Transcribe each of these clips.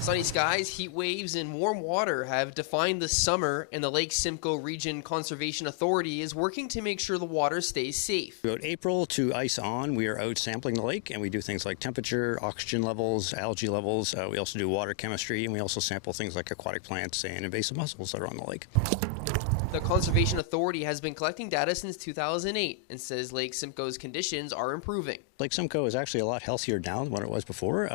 Sunny skies, heat waves, and warm water have defined the summer, and the Lake Simcoe Region Conservation Authority is working to make sure the water stays safe. About April to ice on, we are out sampling the lake, and we do things like temperature, oxygen levels, algae levels. We also do water chemistry, and we also sample things like aquatic plants and invasive mussels that are on the lake. The Conservation Authority has been collecting data since 2008 and says Lake Simcoe's conditions are improving. Lake Simcoe is actually a lot healthier now than what it was before.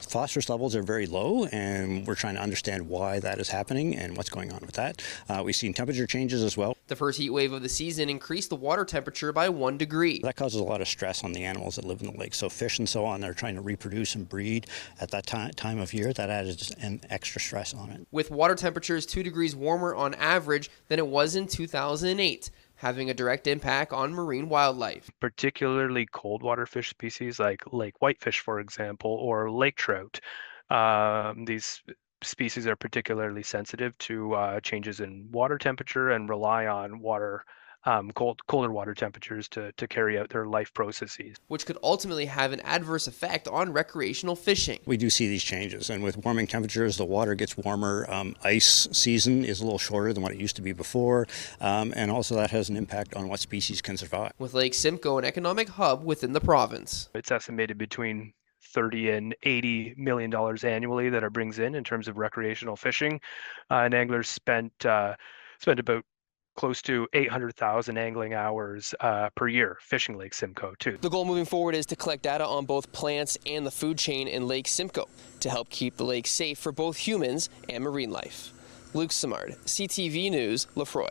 Phosphorus levels are very low, and we're trying to understand why that is happening and what's going on with that. We've seen temperature changes as well. The first heat wave of the season increased the water temperature by 1 degree. That causes a lot of stress on the animals that live in the lake. So fish and so on, they're trying to reproduce and breed at that time of year. That adds an extra stress on it. With water temperatures 2 degrees warmer on average than it was in 2008, having a direct impact on marine wildlife. Particularly cold water fish species like lake whitefish, for example, or lake trout. These species are particularly sensitive to changes in water temperature and rely on colder water temperatures to carry out their life processes. Which could ultimately have an adverse effect on recreational fishing. We do see these changes, and with warming temperatures, the water gets warmer. Ice season is a little shorter than what it used to be before, and also that has an impact on what species can survive. With Lake Simcoe an economic hub within the province. It's estimated between $30 and $80 million annually that it brings in terms of recreational fishing. And anglers spent about close to 800,000 angling hours per year fishing Lake Simcoe too. The goal moving forward is to collect data on both plants and the food chain in Lake Simcoe to help keep the lake safe for both humans and marine life. Luke Simard, CTV News, Lefroy.